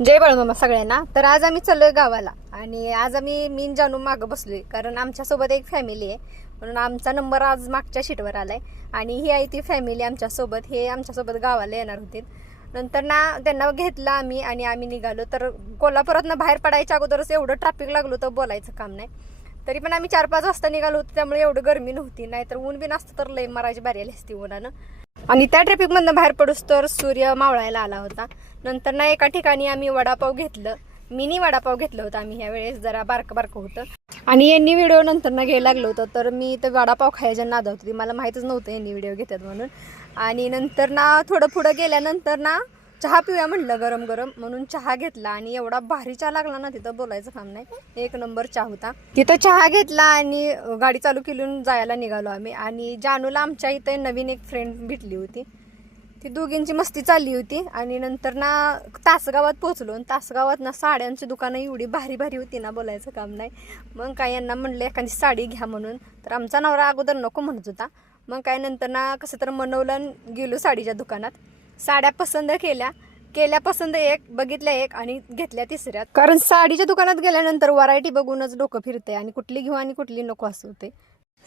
जय बाळूमामा सगळ्यांना। तर आज आम्ही चाललोय गावाला आणि आज आम्ही मीन जानू मागं बसलोय कारण आमच्यासोबत एक फॅमिली आहे म्हणून आमचा नंबर आज मागच्या शीटवर आलाय आणि ही आहे ती फॅमिली आमच्यासोबत। हे आमच्यासोबत गावाला येणार होते। नंतर ना त्यांना घेतला आम्ही आणि निघालो। तर कोल्हापुरातनं बाहेर पडायच्या अगोदरच एवढं ट्रॅफिक लागलो तर बोलायचं काम नाही। तरी पण आम्ही 4-5 वाजता निघालो होतो त्यामुळे एवढं गरमी नव्हती, नाहीतर ऊन बिन असतं तर लय मरायची बारी आली असती उन्हानं। आणि त्या ट्रॅफिकमधनं बाहेर पडूस तर सूर्य मावळायला आला होता। नंतर ना एका ठिकाणी आम्ही वडापाव घेतलं, मिनी वडापाव घेतलं होतं आम्ही ह्या वेळेस, जरा बारकं होतं। आणि यांनी व्हिडिओ नंतर ना घ्यायला लागलो होतं तर मी ते वडापाव खायच्या नादात होती, मला माहीतच नव्हतं यांनी व्हिडिओ घेतात म्हणून। आणि नंतर ना थोडं पुढं गेल्यानंतर ना चहा पिऊया म्हटलं गरम गरम, म्हणून चहा घेतला आणि एवढा भारी चहा लागला ना तिथं बोलायचं काम नाही, एक नंबर चहा होता। तिथं चहा घेतला आणि गाडी चालू केलून जायला निघालो आम्ही। आणि जानूला आमच्या इथे नवीन एक फ्रेंड भेटली होती, ती दोघींची मस्ती चालली होती। आणि नंतर ना तासगावात पोहोचलो, तासगावात ना साड्यांची दुकानं एवढी भारी भारी होती ना बोलायचं काम नाही। मग काय यांना म्हणलं एखादी साडी घ्या म्हणून, तर आमचा नवरा अगोदर नको म्हणत होता। मग काय नंतर ना कसं तर मनवलं, गेलो साडीच्या दुकानात, साड्या पसंत केल्या पसंत, एक बघितल्या एक आणि घेतल्या तिसऱ्यात। कारण साडीच्या दुकानात गेल्यानंतर व्हरायटी बघूनच डोकं फिरते आणि कुठली घेऊ आणि कुठली नको असं होते।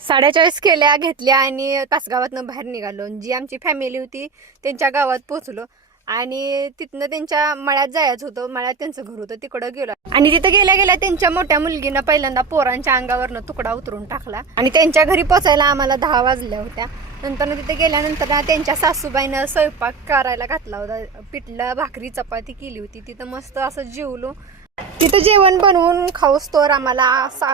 साड्या चॉईस केल्या, घेतल्या आणि तासगावातनं बाहेर निघालो। जी आमची फॅमिली होती त्यांच्या गावात पोहोचलो आणि तिथनं त्यांच्या मळ्यात जायचं होतं, मळ्यात त्यांचं घर होतं, तिकडं गेलो। आणि तिथं गेल्या गेल्या त्यांच्या मोठ्या मुलगीनं पहिल्यांदा पोरांच्या अंगावरनं तुकडा उतरून टाकला आणि त्यांच्या घरी पोचायला आम्हाला 10 वाजल्या होत्या। नंतर तिथे गेल्यानंतर त्यांच्या सासूबाईनं स्वयंपाक करायला घातला होता, पिठलं भाकरी चपाती केली होती। तिथं मस्त असं जेवलो, तिथं जेवण बनवून खाऊस तर आम्हाला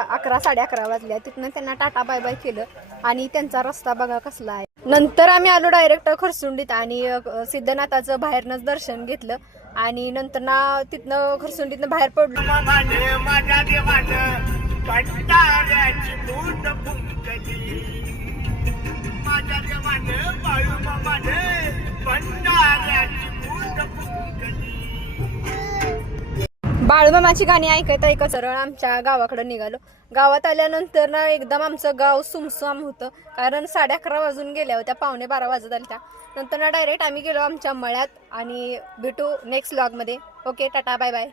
11-11:30 वाजल्या। तिथनं त्यांना टाटा बाय बाय केलं आणि त्यांचा रस्ता बघा कसला आहे। नंतर आम्ही आलो डायरेक्ट खरसुंडीत आणि सिद्धनाथाचं बाहेरनंच दर्शन घेतलं आणि नंतर ना तिथनं खरसुंडीतनं बाहेर पडलो। बाळूमामाची गाणी ऐकत ऐकत सरळ आमच्या गावाकडे निघालो। गावात आल्यानंतर ना एकदम आमचं गाव सुमसुम होतं, कारण 11:30 वाजून गेल्या होत्या, 11:45 वाजत आल्या। नंतर ना डायरेक्ट आम्ही गेलो आमच्या मळ्यात आणि भेटू नेक्स्ट व्लॉगमध्ये। Okay, tata bye bye.